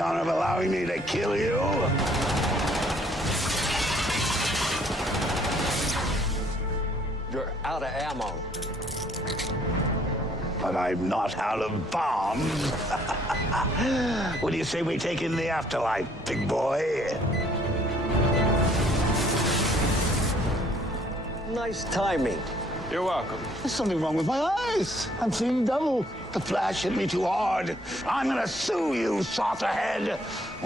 the honor of allowing me to kill you? You're out of ammo. But I'm not out of bombs. What do you say we take in the afterlife, big boy? Nice timing. You're welcome. There's something wrong with my eyes. I'm seeing double. The flash hit me too hard. I'm gonna sue you, saucerhead.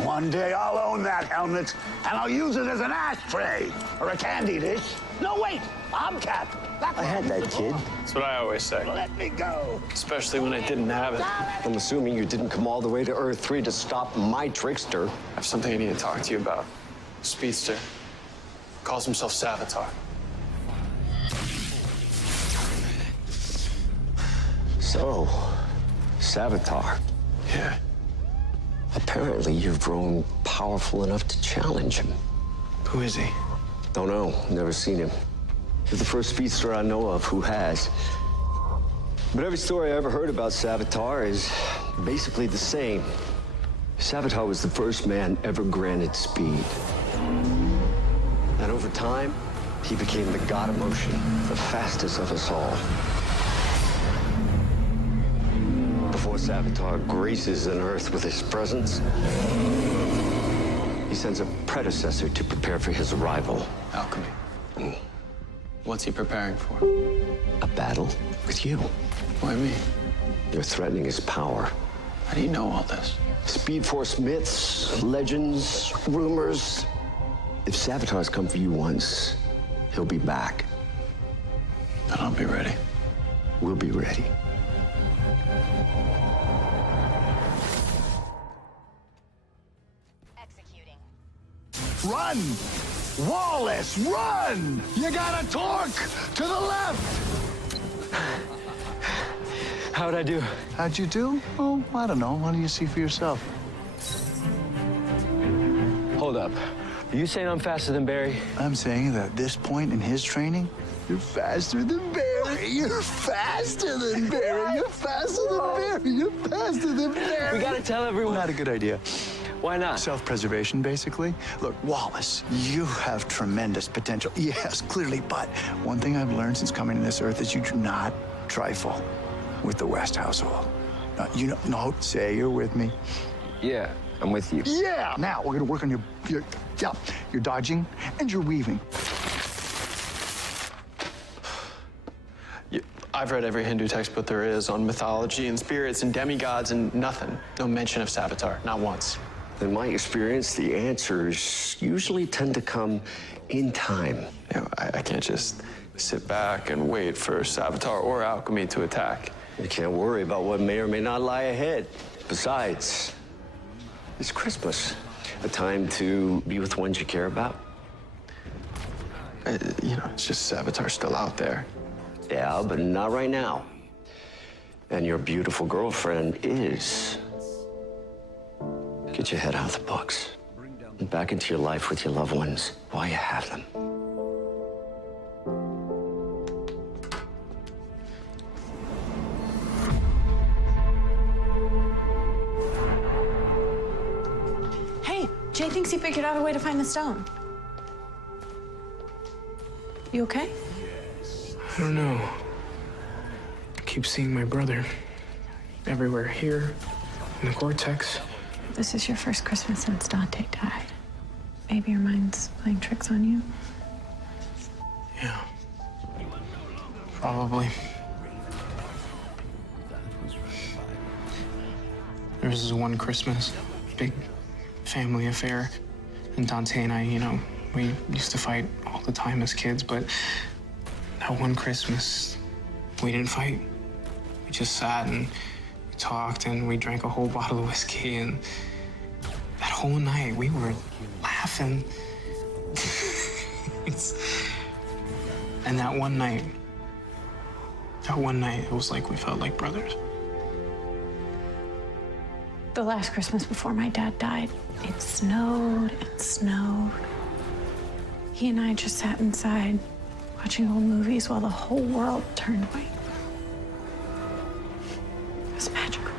One day I'll own that helmet, and I'll use it as an ashtray or a candy dish. No, wait, bobcat. That's I had that, kid. That's what I always say. Let me go. Especially when I didn't have it. I I'm assuming you didn't come all the way to Earth 3 to stop my trickster. have something I need to talk to you about. Speedster. Calls himself Savitar. So, Savitar, Yeah. apparently you've grown powerful enough to challenge him. Who is he? Don't know, never seen him. You're the first speedster I know of who has. But every story I ever heard about Savitar is basically the same. Savitar was the first man ever granted speed. And over time, he became the god of motion, the fastest of us all. Before Savitar graces an Earth with his presence, he sends a predecessor to prepare for his arrival. Alchemy. What's he preparing for? A battle with you. Why me? You're threatening his power. How do you know all this? Speed Force myths, legends, rumors. If Savitar's come for you once, he'll be back. Then I'll be ready. We'll be ready. Executing. Run! Wallace, run! You got a torque! To the left! How'd I do? How'd you do? Oh, I don't know. Why don't you see for yourself? Hold up. Are you saying I'm faster than Barry? I'm saying that at this point in his training, you're faster than Barry. You're faster than Barry. You're faster than Barry. You're faster than Barry. We gotta tell everyone. Not a good idea. Why not? Self-preservation, basically. Look, Wallace, you have tremendous potential. Yes, clearly, but one thing I've learned since coming to this Earth is you do not trifle with the West household. No, say you're with me. Yeah, I'm with you. Yeah! Now, we're gonna work on your dodging and your weaving. I've read every Hindu textbook there is on mythology and spirits and demigods and nothing. No mention of Savitar, not once. In my experience, the answers usually tend to come in time. You know, I can't just sit back and wait for Savitar or alchemy to attack. You can't worry about what may or may not lie ahead. Besides, it's Christmas, a time to be with ones you care about. It's just Savitar still out there. Yeah, but not right now. And your beautiful girlfriend is. Get your head out of the books and back into your life with your loved ones while you have them. Hey, Jay thinks he figured out a way to find the stone. You okay? I don't know. I keep seeing my brother everywhere here, in the cortex. This is your first Christmas since Dante died. Maybe your mind's playing tricks on you. Yeah. Probably. There was this one Christmas, big family affair, and Dante and I, we used to fight all the time as kids, but that one Christmas, we didn't fight. We just sat and we talked and we drank a whole bottle of whiskey, and that whole night we were laughing. And that one night, it was like we felt like brothers. The last Christmas before my dad died, it snowed and snowed. He and I just sat inside watching old movies while the whole world turned white. It was magical.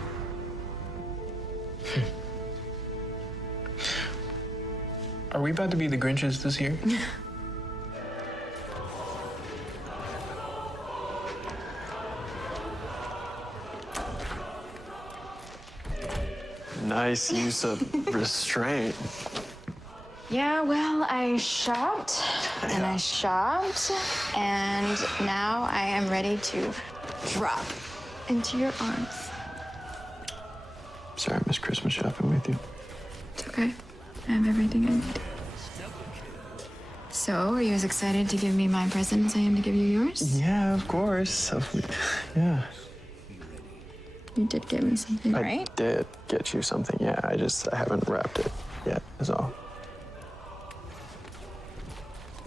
Are we about to be the Grinches this year? Nice use of restraint. Yeah, well, I shopped and I shopped, and now I am ready to drop into your arms. Sorry, I missed Christmas shopping with you. It's okay. I have everything I need. So, are you as excited to give me my present as I am to give you yours? Yeah, of course. Yeah. You did give me something, right? I did get you something, yeah. I haven't wrapped it yet, is all.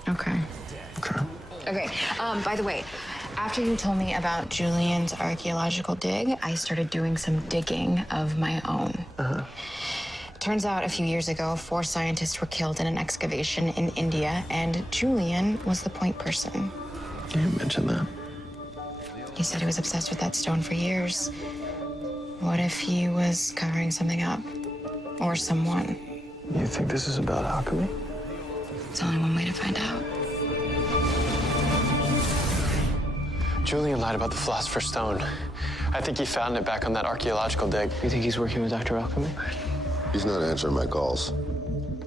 Okay. Okay. Okay, by the way, after you told me about Julian's archaeological dig, I started doing some digging of my own. Turns out a few years ago, 4 scientists were killed in an excavation in India, and Julian was the point person. You mentioned that. He said he was obsessed with that stone for years. What if he was covering something up? Or someone? You think this is about alchemy? There's only one way to find out. Julian lied about the Philosopher's Stone. I think he found it back on that archaeological dig. You think he's working with Dr. Alchemy? He's not answering my calls.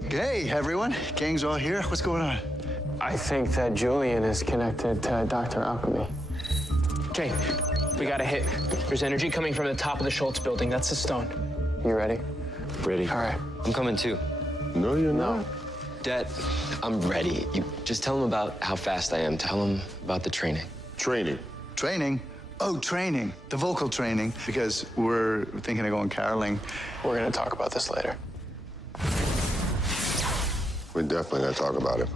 Hey, everyone. Gang's all here. What's going on? I think that Julian is connected to Dr. Alchemy. Jay, we got a hit. There's energy coming from the top of the Schultz building. That's the stone. You ready? Ready. All right. I'm coming too. No, you're not. Dad, I'm ready. You just tell him about how fast I am. Tell him about the training. Training. Training? Oh, training. The vocal training. Because we're thinking of going caroling. We're gonna talk about this later. We're definitely gonna talk about it.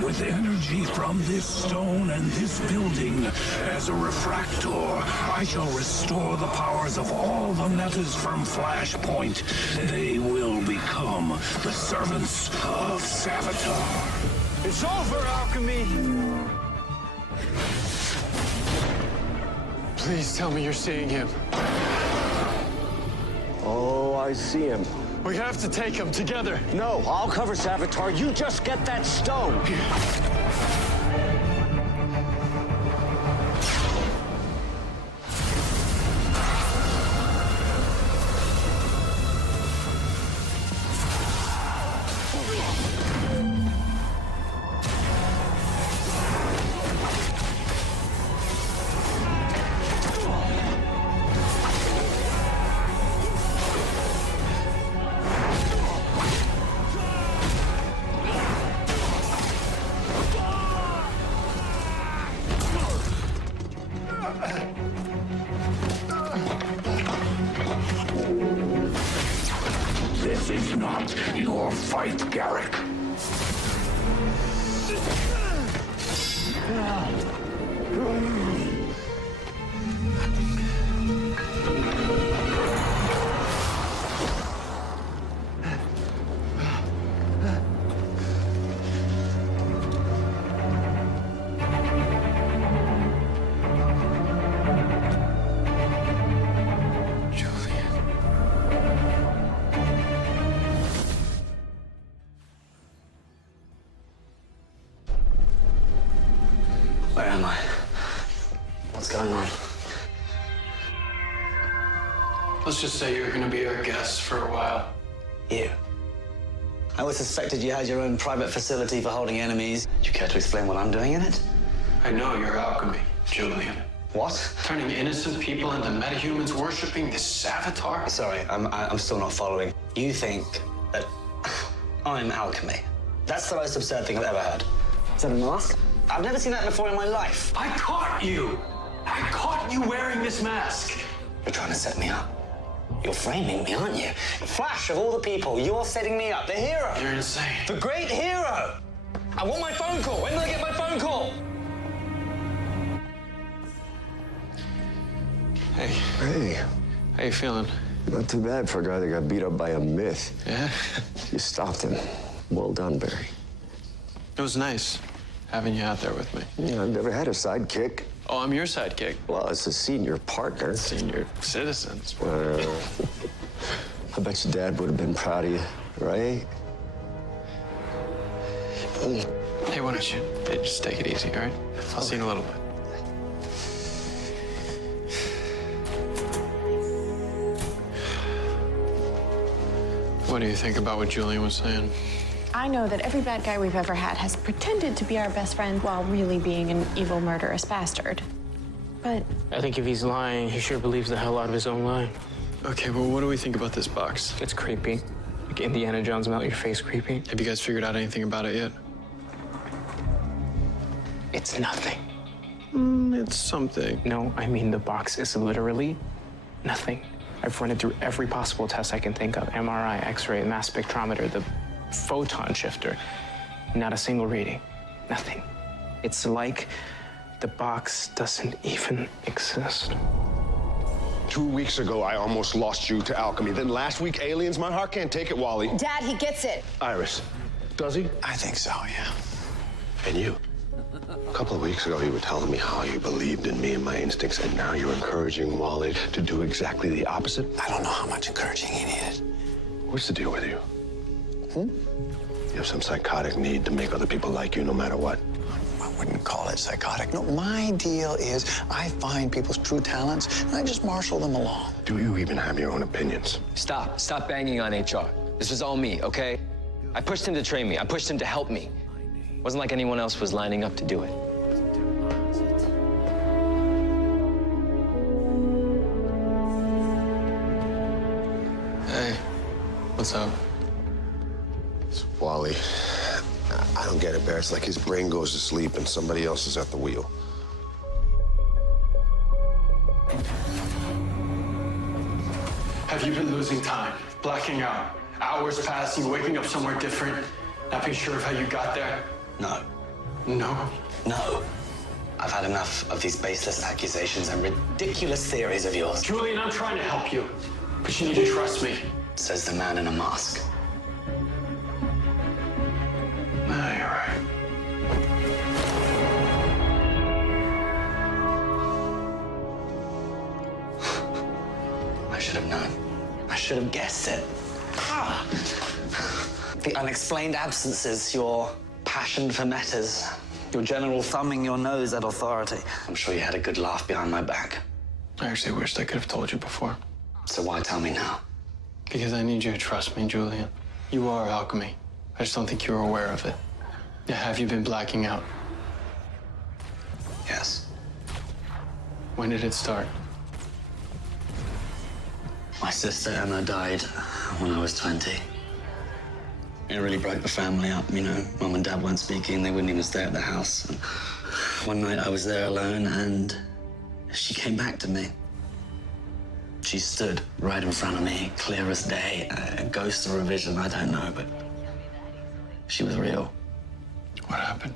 With energy from this stone and this building, as a refractor, I shall restore the powers of all the metas from Flashpoint. They will become the servants of Savitar. It's over, Alchemy! Please tell me you're seeing him. Oh, I see him. We have to take him together. No, I'll cover Savitar. You just get that stone. This is not your fight, Garrick. Where am I? What's going on? Let's just say you're gonna be our guest for a while. You. I always suspected you had your own private facility for holding enemies. Do you care to explain what I'm doing in it? I know your alchemy, Julian. What? Turning innocent people into metahumans, worshipping the Savitar. Sorry, I'm still not following. You think that I'm alchemy. That's the most absurd thing I've ever heard. Is that a mask? I've never seen that before in my life. I caught you! I caught you wearing this mask! You're trying to set me up. You're framing me, aren't you? Flash, of all the people, you're setting me up. The hero. You're insane. The great hero. I want my phone call. When will I get my phone call? Hey, Hey, how you feeling? not too bad for a guy that got beat up by a myth. Yeah? You stopped him. Well done, Barry. It was nice having you out there with me. Yeah, I've never had a sidekick. Oh, I'm your sidekick. Well, as a senior partner. Senior citizens. I bet your dad would have been proud of you, right? Hey, why don't you just take it easy, all right? I'll see you in a little bit. What do you think about what Julian was saying? I know that every bad guy we've ever had has pretended to be our best friend while really being an evil, murderous bastard. But I think if he's lying, he sure believes the hell out of his own lie. Okay, well, what do we think about this box? It's creepy. Like Indiana Jones melt your face creepy. Have you guys figured out anything about it yet? It's nothing. It's something. No, I mean the box is literally nothing. I've run it through every possible test I can think of. MRI, X-ray, mass spectrometer, the photon shifter. Not a single reading. Nothing. It's like the box doesn't even exist. 2 weeks ago, I almost lost you to alchemy. Then last week, aliens. My heart can't take it, Wally. Dad, he gets it. Iris, does he? I think so, yeah. And you? A couple of weeks ago, you were telling me how you believed in me and my instincts, and now you're encouraging Wally to do exactly the opposite? I don't know how much encouraging he needed. What's the deal with you? You have some psychotic need to make other people like you no matter what. I wouldn't call it psychotic. No, my deal is I find people's true talents and I just marshal them along. Do you even have your own opinions? Stop banging on HR. This was all me, okay? I pushed him to train me. I pushed him to help me. It wasn't like anyone else was lining up to do it. Hey, what's up? It's Wally. I don't get it, Bear. It's like his brain goes to sleep and somebody else is at the wheel. Have you been losing time, blacking out, hours passing, waking up somewhere different, not being sure of how you got there? No. No? No. I've had enough of these baseless accusations and ridiculous theories of yours. Julian, I'm trying to help you, but you need to trust me. Says the man in a mask. No, you're right. I should have known. I should have guessed it. The unexplained absences, your passion for metas, your general thumbing your nose at authority. I'm sure you had a good laugh behind my back. I actually wished I could have told you before. So why tell me now? Because I need you to trust me, Julian. You are alchemy. I just don't think you were aware of it. Yeah, have you been blacking out? Yes. When did it start? My sister Emma died when I was 20. It really broke the family up, you know. Mom and Dad weren't speaking, they wouldn't even stay at the house. And one night I was there alone and she came back to me. She stood right in front of me, clear as day. A ghost or a vision, I don't know, but she was real. What happened?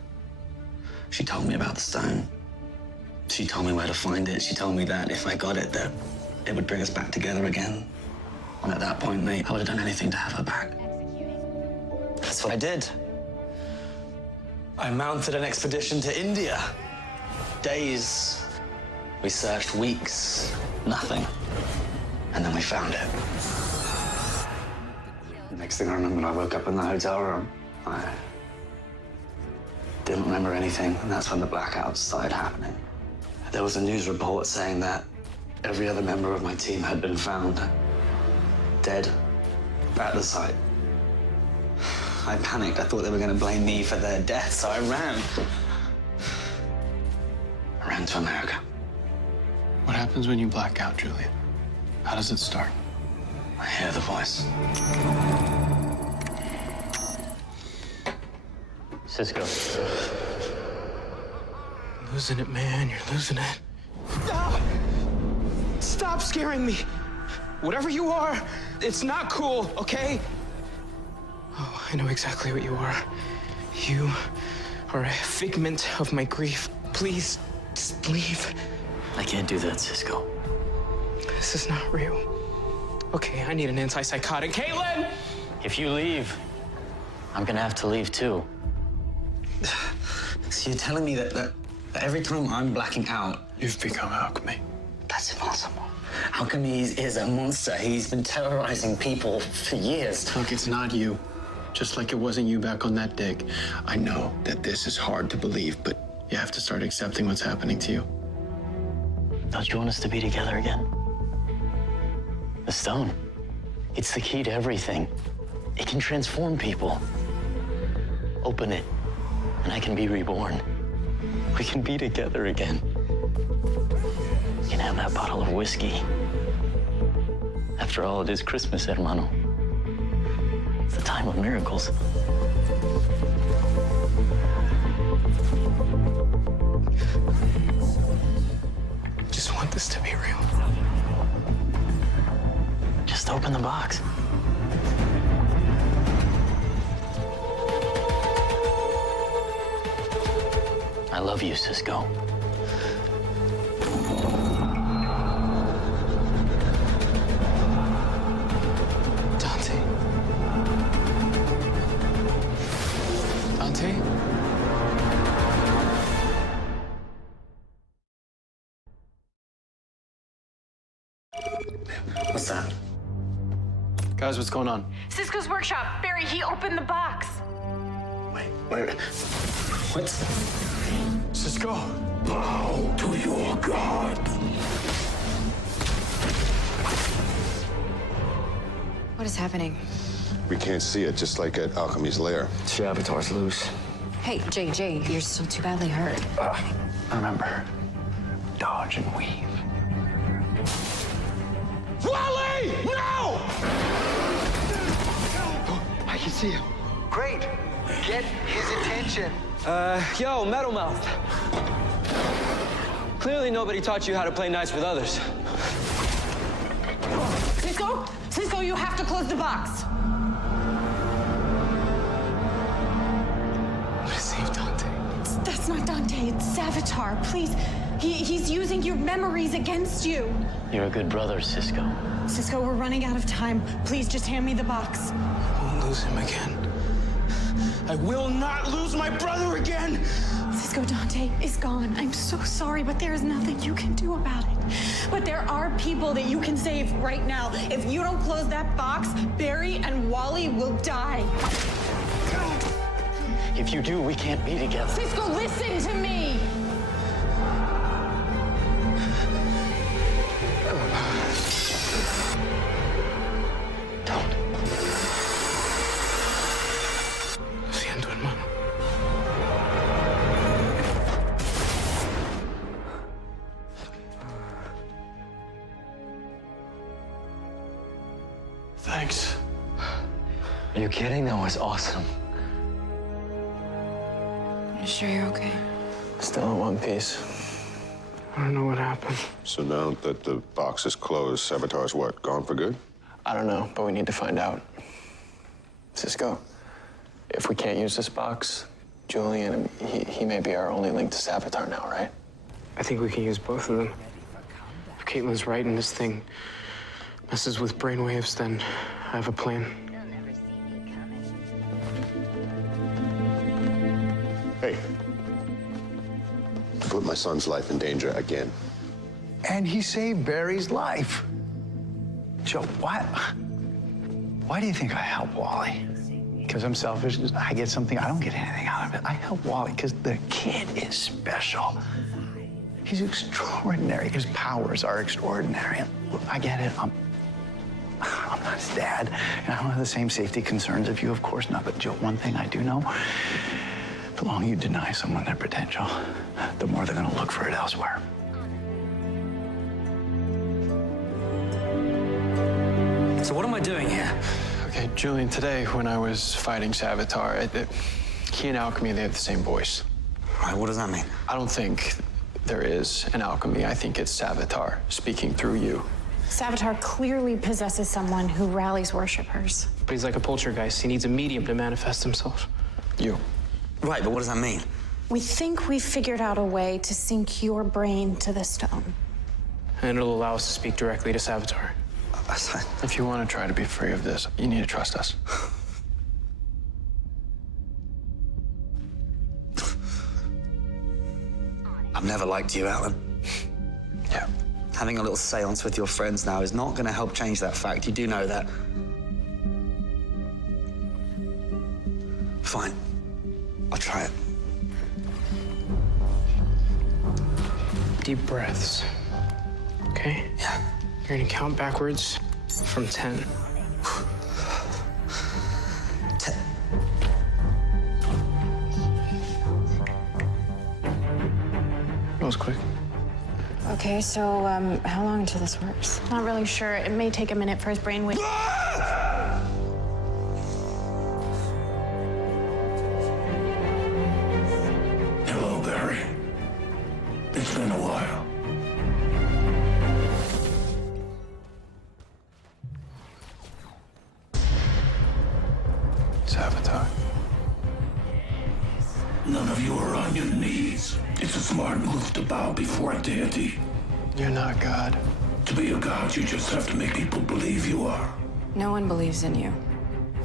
She told me about the stone. She told me where to find it. She told me that if I got it, that it would bring us back together again. And at that point, mate, I would have done anything to have her back. That's what I did. I mounted an expedition to India. Days. We searched weeks. Nothing. And then we found it. The next thing I remember, I woke up in the hotel room. I didn't remember anything, and that's when the blackouts started happening. There was a news report saying that every other member of my team had been found dead at the site. I panicked. I thought they were going to blame me for their death, so I ran. I ran to America. What happens when you black out, Julian? How does it start? I hear the voice. Cisco. Losing it, man. You're losing it. Ah! Stop scaring me. Whatever you are, it's not cool, okay? Oh, I know exactly what you are. You are a figment of my grief. Please, just leave. I can't do that, Cisco. This is not real. Okay, I need an antipsychotic. Caitlin! If you leave, I'm gonna have to leave too. So you're telling me that But every time I'm blacking out, You've become alchemy. that's impossible. Alchemy is a monster. He's been terrorizing people for years. Look, it's not you. Just like it wasn't you back on that dig. I know that this is hard to believe, but you have to start accepting what's happening to you. Don't you want us to be together again? The stone. It's the key to everything. It can transform people. Open it, and I can be reborn. We can be together again. You can have that bottle of whiskey. After all, it is Christmas, hermano. It's the time of miracles. Just want this to be real. Just open the box. I love you, Cisco. Dante. Dante? What's that? Guys, what's going on? Cisco's workshop. Barry, he opened the box. Wait. What? Cisco? Bow to your god. What is happening? We can't see it, just like at Alchemy's lair. Savitar's loose. Hey, JJ, you're still too badly hurt. Remember, dodge and weave. Wally! No! I can see him. Great. Get his attention. Yo, Metal Mouth. Clearly nobody taught you how to play nice with others. Cisco? Cisco, you have to close the box. I'm gonna save Dante. That's not Dante, it's Savitar. Please, he's using your memories against you. You're a good brother, Cisco. Cisco, we're running out of time. Please just hand me the box. I won't lose him again. I will not lose my brother again! Cisco, Dante is gone. I'm so sorry, but there is nothing you can do about it. But there are people that you can save right now. If you don't close that box, Barry and Wally will die. If you do, we can't be together. Cisco, listen to me! Don't. Lo siento, hermano. Thanks. Are you kidding? That was awesome. You sure you're okay? Still in one piece. I don't know what happened. So now that the box is closed, Savitar's what, gone for good? I don't know, but we need to find out. Cisco, if we can't use this box, Julian, he may be our only link to Savitar now, right? I think we can use both of them. If Caitlin's right and this thing messes with brainwaves, then I have a plan. Hey, you put my son's life in danger again. And he saved Barry's life. Joe, why do you think I help Wally? Because I'm selfish? I get something, I don't get anything out of it. I help Wally because the kid is special. He's extraordinary. His powers are extraordinary. Look, I get it. I'm not his dad, and I don't have the same safety concerns of you, of course not. But Joe, one thing I do know, the longer you deny someone their potential, the more they're gonna look for it elsewhere. So what am I doing here? Okay, Julian, today when I was fighting Savitar, he and Alchemy, they have the same voice. Right, what does that mean? I don't think there is an Alchemy. I think it's Savitar speaking through you. Savitar clearly possesses someone who rallies worshippers. But he's like a poltergeist. He needs a medium to manifest himself. You. Right, but what does that mean? We think we've figured out a way to sync your brain to the stone. And it'll allow us to speak directly to Savitar. If you want to try to be free of this, you need to trust us. never liked you, Alan. Yeah. Having a little seance with your friends now is not going to help change that fact. You do know that. Fine. I'll try it. Deep breaths. Okay? Yeah. You're gonna count backwards from 10. 10. That was quick. Okay, so how long until this works? Not really sure. It may take a minute for his brainwave. Hello, Barry. It's been a while. Saboteur. None of you are on your knees. It's a smart move to bow before a deity. You're not God. To be a god, you just have to make people believe you are. No one believes in you.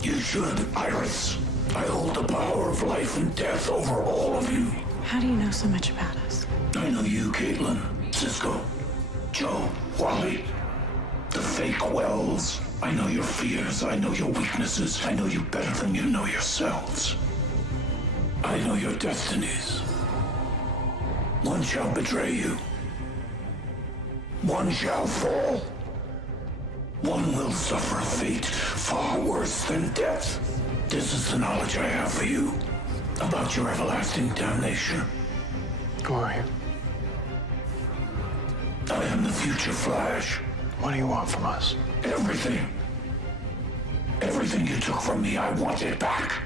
You should, Iris. I hold the power of life and death over all of you. How do you know so much about us? I know you, Caitlin, Cisco, Joe, Wally, the fake Wells. I know your fears. I know your weaknesses. I know you better than you know yourselves. I know your destinies. One shall betray you. One shall fall. One will suffer a fate far worse than death. This is the knowledge I have for you about your everlasting damnation. Who are you? I am the future Flash. What do you want from us? Everything. Everything you took from me, I want it back.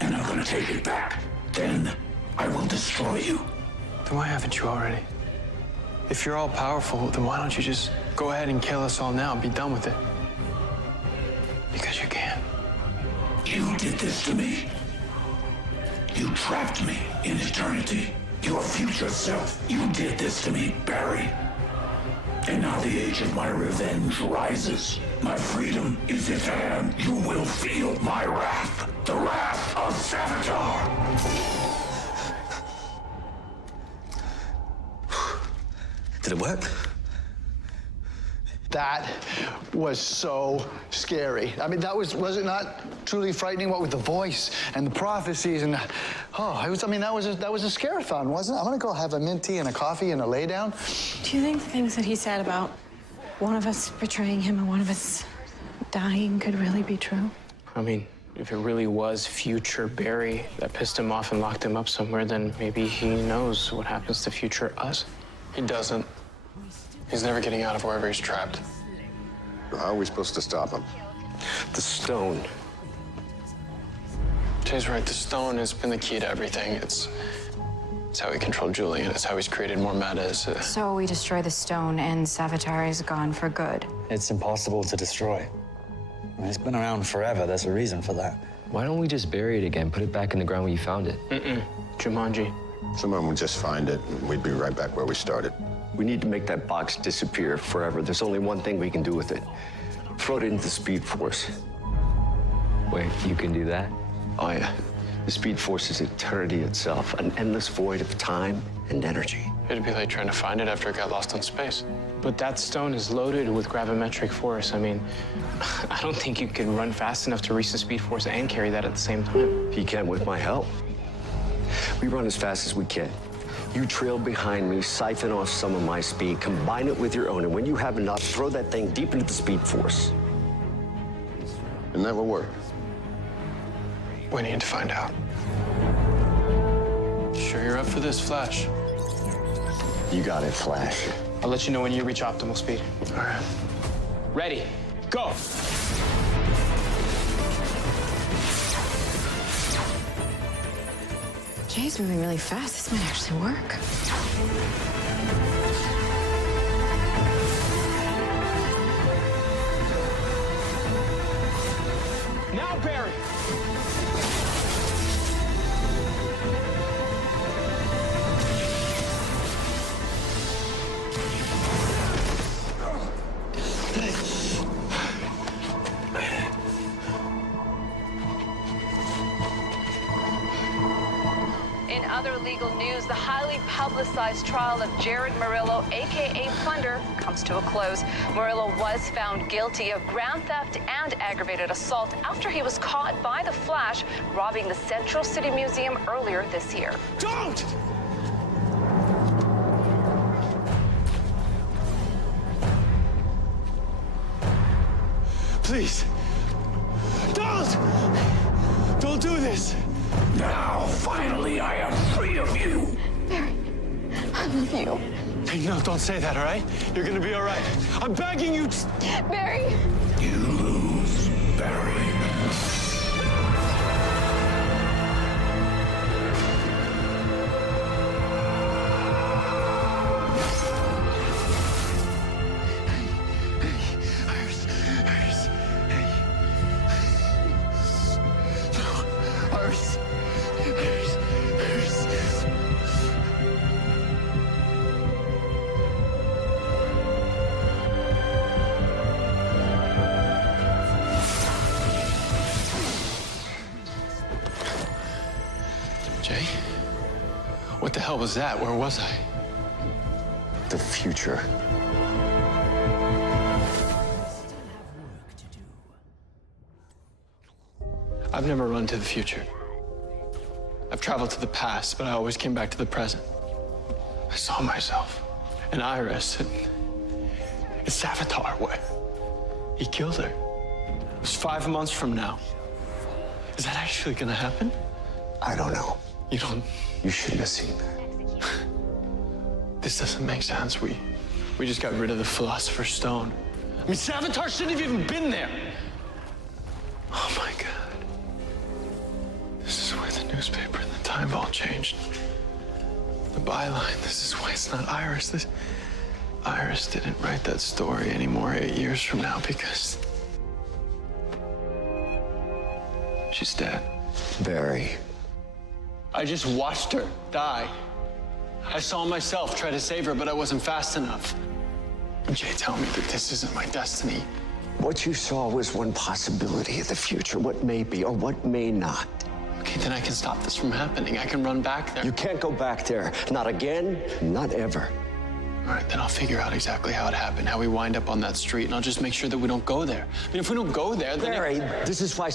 And I'm gonna take it back. Then I will destroy you. Then why haven't you already? If you're all powerful, then why don't you just go ahead and kill us all now and be done with it? Because you can. You did this to me. You trapped me in eternity. Your future self. You did this to me, Barry. And now the age of my revenge rises. My freedom is at hand. You will feel my wrath. The wrath of Savitar. Did it work? That was so scary. I mean, was it not truly frightening? What with the voice and the prophecies and, that was a scare-a-thon, wasn't it? I'm gonna go have a mint tea and a coffee and a lay down. Do you think the things that he said about one of us betraying him and one of us dying could really be true? I mean, if it really was future Barry that pissed him off and locked him up somewhere, then maybe he knows what happens to future us. He doesn't. He's never getting out of wherever he's trapped. How are we supposed to stop him? The stone. Jay's right. The stone has been the key to everything. It's how he controlled Julian. It's how he's created more meta. So we destroy the stone and Savitar is gone for good. It's impossible to destroy. I mean, it's been around forever. There's a reason for that. Why don't we just bury it again? Put it back in the ground where you found it. Jumanji. Someone would just find it, and we'd be right back where we started. We need to make that box disappear forever. There's only one thing we can do with it. Throw it into the Speed Force. Wait, you can do that? Oh, yeah. The Speed Force is eternity itself, an endless void of time and energy. It'd be like trying to find it after it got lost in space. But that stone is loaded with gravimetric force. I mean, I don't think you can run fast enough to reach the Speed Force and carry that at the same time. He can with my help. We run as fast as we can. You trail behind me, siphon off some of my speed, combine it with your own, and when you have enough, throw that thing deep into the Speed Force. And that will work. We need to find out. Sure you're up for this, Flash? You got it, Flash. I'll let you know when you reach optimal speed. All right. Ready, go! Jay's moving really fast. This might actually work. Now, Barry! In other legal news, the highly publicized trial of Jared Murillo, a.k.a. Plunder, comes to a close. Murillo was found guilty of grand theft and aggravated assault after he was caught by the Flash robbing the Central City Museum earlier this year. Don't! Please, don't do this. Now, finally, I am free of you. Barry, I love you. Hey, no, don't say that, all right? You're gonna be all right. I'm begging you. Barry. You lose, Barry. Jay? What the hell was that? Where was I? The future. I've never run to the future. I've traveled to the past, but I always came back to the present. I saw myself, and Iris, and Savitar. What? He killed her. It was 5 months from now. Is that actually gonna happen? I don't know. You don't. You shouldn't have seen that. This doesn't make sense. We just got rid of the Philosopher's Stone. I mean, Savitar shouldn't have even been there. Oh my God. This is where the newspaper and the time vault changed. The byline. This is why it's not Iris. Iris didn't write that story anymore 8 years from now because she's dead. Barry. I just watched her die. I saw myself try to save her, but I wasn't fast enough. Jay, tell me that this isn't my destiny. What you saw was one possibility of the future, what may be or what may not. Okay, then I can stop this from happening. I can run back there. You can't go back there. Not again, not ever. All right, then I'll figure out exactly how it happened, how we wind up on that street, and I'll just make sure that we don't go there. I mean, if we don't go there, then... Barry, this is why